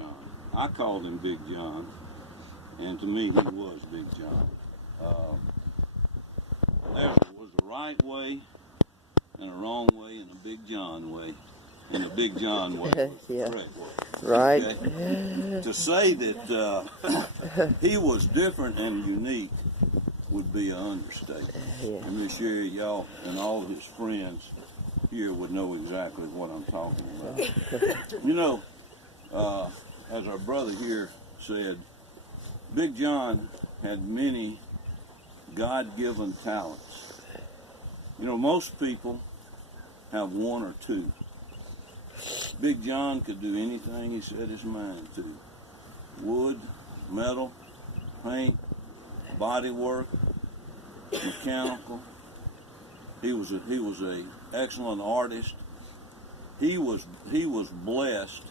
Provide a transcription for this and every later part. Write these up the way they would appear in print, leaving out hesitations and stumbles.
John. I called him Big John, and to me, he was Big John. There was a right way and a wrong way and a Big John way, and the Big John way was Yeah. the correct way. Right. Okay? To say that he was different and unique would be an understatement. Yeah. I'm sure y'all and all of his friends here would know exactly what I'm talking about. You know, as our brother here said, Big John had many God-given talents. You know, most people have one or two. Big John could do anything he set his mind to. Wood, metal, paint, body work, mechanical. He was a excellent artist. He was blessed,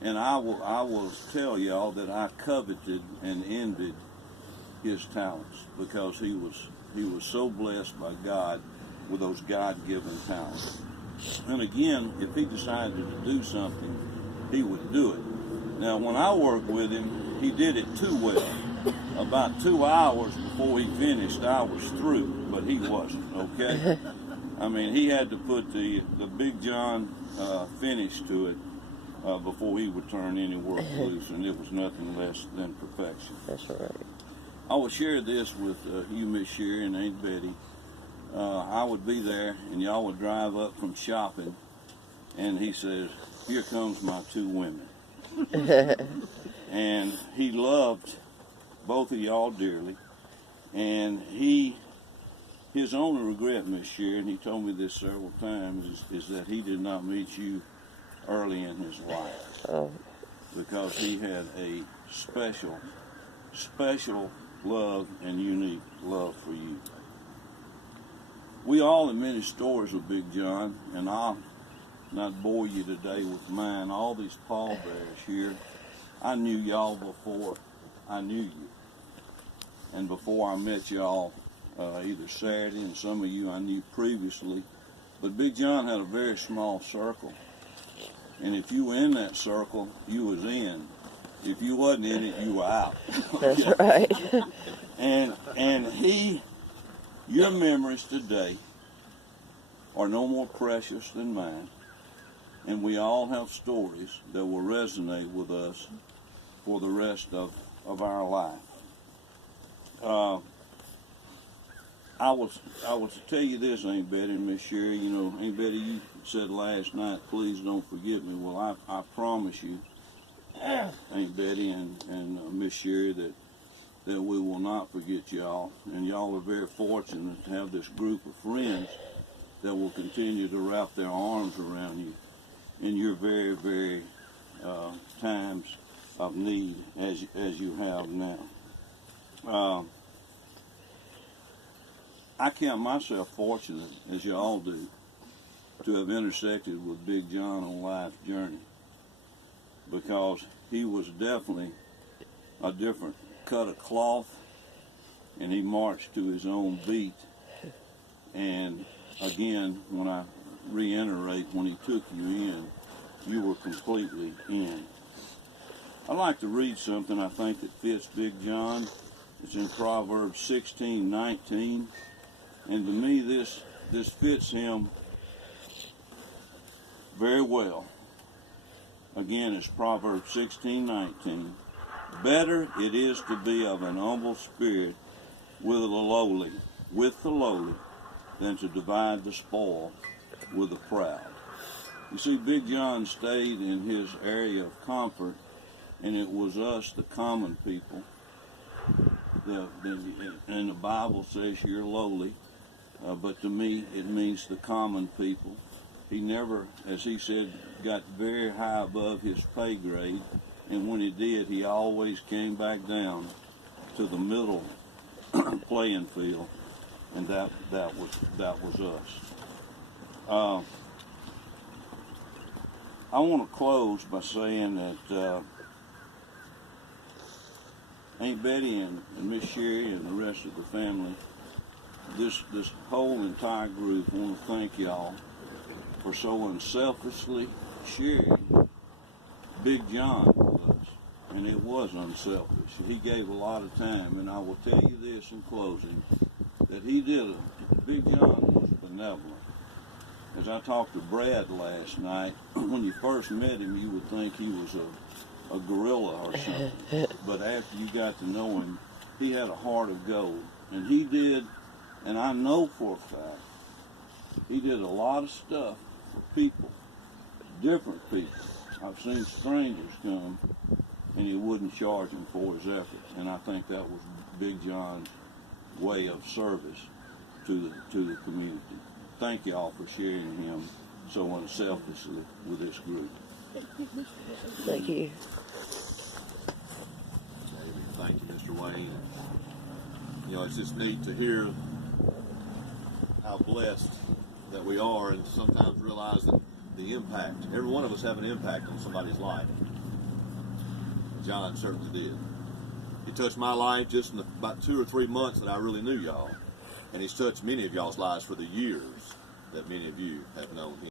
and I will tell y'all that I coveted and envied his talents because he was so blessed by God with those God-given talents. And again, if he decided to do something, he would do it. Now, when I worked with him, he did it too well. About 2 hours before he finished, I was through, but he wasn't, okay? I mean, he had to put the Big John finish to it before he would turn any work loose, and it was nothing less than perfection. That's right. I will share this with you, Miss Sherry and Aunt Betty. I would be there, and y'all would drive up from shopping, and he says, "Here comes my two women." And he loved both of y'all dearly, and his only regret, Miss Sherry, and he told me this several times, is that he did not meet you early in his life. Oh. Because he had a special love and unique love for you. We all have many stories of Big John, and I'll not bore you today with mine. All these pallbearers here, I knew y'all before I knew you. And before I met y'all either Saturday, and some of you I knew previously. But Big John had a very small circle. And if you were in that circle, you was in. If you wasn't in it, you were out. That's right. And your memories today are no more precious than mine. And we all have stories that will resonate with us for the rest of our life. I was to tell you this, Aunt Betty and Miss Sherry. You know, Aunt Betty, you said last night, please don't forget me. Well, I promise you, Aunt Betty and Miss Sherry, that we will not forget y'all. And y'all are very fortunate to have this group of friends that will continue to wrap their arms around you in your very, very times of need as you have now. I count myself fortunate, as you all do, to have intersected with Big John on life's journey, because he was definitely a different cut of cloth, and he marched to his own beat. And again, when I reiterate, when he took you in, you were completely in. I'd like to read something I think that fits Big John. It's in Proverbs 16:19. And to me, this fits him very well. Again, it's Proverbs 16:19. Better it is to be of an humble spirit with the lowly, than to divide the spoil with the proud. You see, Big John stayed in his area of comfort, and it was us, the common people. And the Bible says you're lowly. But to me, it means the common people. He never, as he said, got very high above his pay grade, and when he did, he always came back down to the middle playing field, and that was us. I want to close by saying that Aunt Betty and Miss Sherry and the rest of the family, this whole entire group, I want to thank y'all for so unselfishly sharing Big John was, and it was unselfish. He gave a lot of time, and I will tell you this in closing, that Big John was benevolent. As I talked to Brad last night, when you first met him, you would think he was a gorilla or something. But after you got to know him, he had a heart of gold. And he did, and I know for a fact, he did a lot of stuff for people, different people. I've seen strangers come, and he wouldn't charge them for his effort. And I think that was Big John's way of service to the community. Thank you all for sharing him so unselfishly with this group. Thank you. Thank you, Mr. Wayne. You know, it's just neat to hear how blessed that we are, and sometimes realize that the impact, every one of us have an impact on somebody's life. John certainly did. He touched my life just in about 2 or 3 months that I really knew y'all, and he's touched many of y'all's lives for the years that many of you have known him.